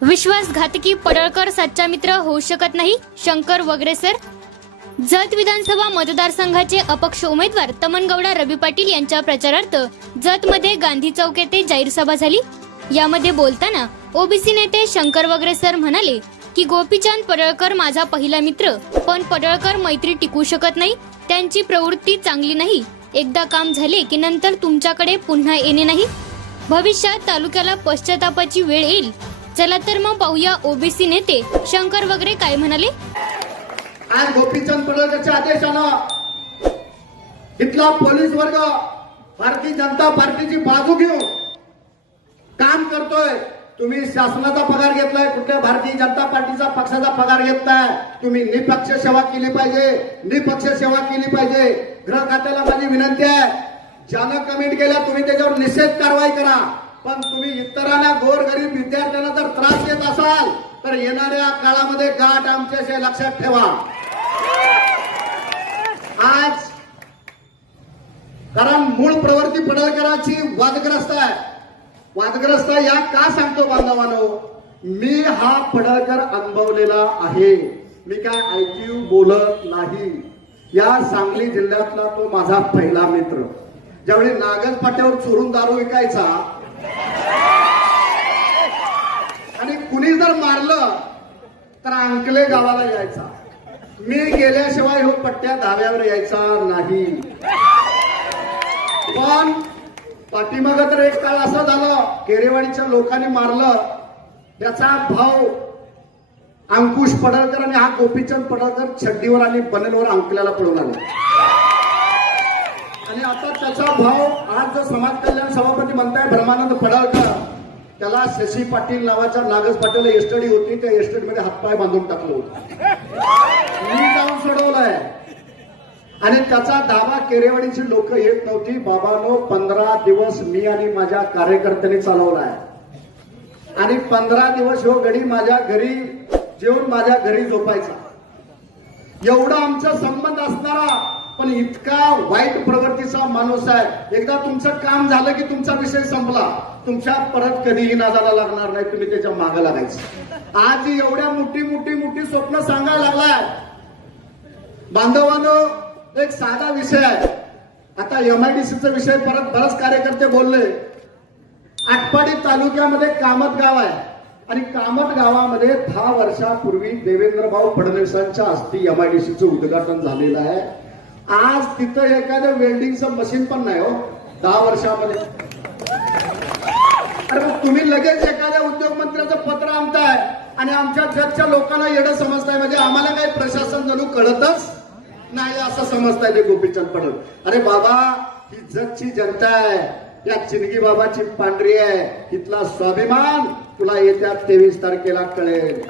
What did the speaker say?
विश्वासघातकी पडळकर सच्चा मित्र होऊ शकत नाही, शंकर वगैरे सर. जत विधानसभा मतदारसंघाचे अपक्ष उमेदवार तमनगौडा रवी पाटील यांच्या प्रचारार्थ जतमध्ये गांधी चौक येथे जाहीर सभा झाली. यामध्ये बोलताना ओबीसी नेते शंकर वगैरे सर म्हणाले की गोपीचंद पडळकर माझा पहिला मित्र, पण पडळकर मैत्री टिकू शकत नाही. त्यांची प्रवृत्ती चांगली नाही. एकदा काम झाले की नंतर तुमच्याकडे पुन्हा येणे नाही. भविष्यात तालुक्याला पश्चातापाची वेळ येईल. चला तर मग पाहूया ओबीसी नेते शंकर वगैरे काय म्हणाले. आज गोपीचंद पडळकरच्या आदेशानं इथला पोलीस वर्ग भारतीय जनता पार्टीची बाजू घेऊन काम करतोय. तुम्ही शासनाचा पगार घेतलाय, कुठल्या भारतीय जनता पार्टीचा पक्षाचा पगार घेतलाय. तुम्ही निपक्ष सेवा केली पाहिजे, निपक्ष सेवा केली पाहिजे. गृह खात्याला माझी विनंती आहे, ज्यानं कमेंट केल्या तुम्ही त्याच्यावर निषेध कारवाई करा. पण तुम्ही इतरांना गोरगरीब विद्यार्थ्यांना जर त्रास देत असाल तर येणाऱ्या काळामध्ये गाठ आमच्याशी लक्षात ठेवा. आज कारण मूळ प्रवृत्ती पडळकरांची वादग्रस्त आहे. वादग्रस्त या का सांगतो बांधवांनो, मी हा पडळकर अनुभवलेला आहे. मी काय ऐकीव बोलत नाही. या सांगली जिल्ह्यातला तो माझा पहिला मित्र. ज्यावेळी नागज पाट्यावर चोरून दारू विकायचा आणि कुणी जर मारलं तर अंकले गावाला यायचा. मी गेल्याशिवाय हो पट्ट्या धाव्यावर यायचा नाही. पण पाठीमाग तर एक काळ असं झालं, केरेवाडीच्या लोकांनी मारलं. त्याचा भाव अंकुश पडळकर आणि हा गोपीचंद पडळकर छड्डीवर आणि बनेलवर अंकल्याला पळून आला. आणि आता त्याचा भाव आज जो समाज कल्याण सभापती म्हणताय ब्रह्मानंद पडळकर, त्याला शशी पाटील नावाच्या नागज पाटील एसटडी होती, त्या एसटडी मध्ये हातपाय बांधून टाकलं होतं. मी जाऊन सोडवलंय. आणि त्याचा दावा केरेवाडीची लोक येत नव्हती. बाबांनो 15 दिवस मी आणि माझ्या कार्यकर्त्यांनी चालवलाय. आणि 15 दिवस हो गडी माझ्या घरी जेवून माझ्या घरी झोपायचा. एवढा आमचा संबंध असणारा पण इतका वाईट प्रवृत्तीचा माणूस आहे. एकदा तुमचं काम झालं की तुमचा विषय संपला. तुमच्या परत कधीही नादाला लागणार नाही. तुम्ही त्याच्या मागे लागायचं. आज एवढ्या मोठी स्वप्न सांगायला लागलाय. बांधवांनो, एक साधा विषय आहे. आता एमआयडीसीचा विषय परत बरेच कार्यकर्ते बोलले. आटपाडी तालुक्यामध्ये कामत गाव आहे आणि कामत गावामध्ये 10 वर्षापूर्वी देवेंद्रभाऊ फडणवीसांच्या हस्ते एमआयडीसीचं उद्घाटन झालेलं आहे. आज तिथं एखादं वेल्डिंगचं मशीन पण नाही हो 10 वर्षामध्ये. अरे मग तुम्ही लगेच एखाद्या उद्योग मंत्र्याचं पत्र आणताय आणि आमच्या जगच्या लोकांना येणं समजताय. म्हणजे आम्हाला काही प्रशासन जणू कळतच नाही असं समजताय ते गोपीचंद पडळकर. अरे बाबा, ही जगची जनता आहे. या चिनगी बाबाची पांढरी आहे. इथला स्वाभिमान तुला येत्या 23 तारखेला कळेल.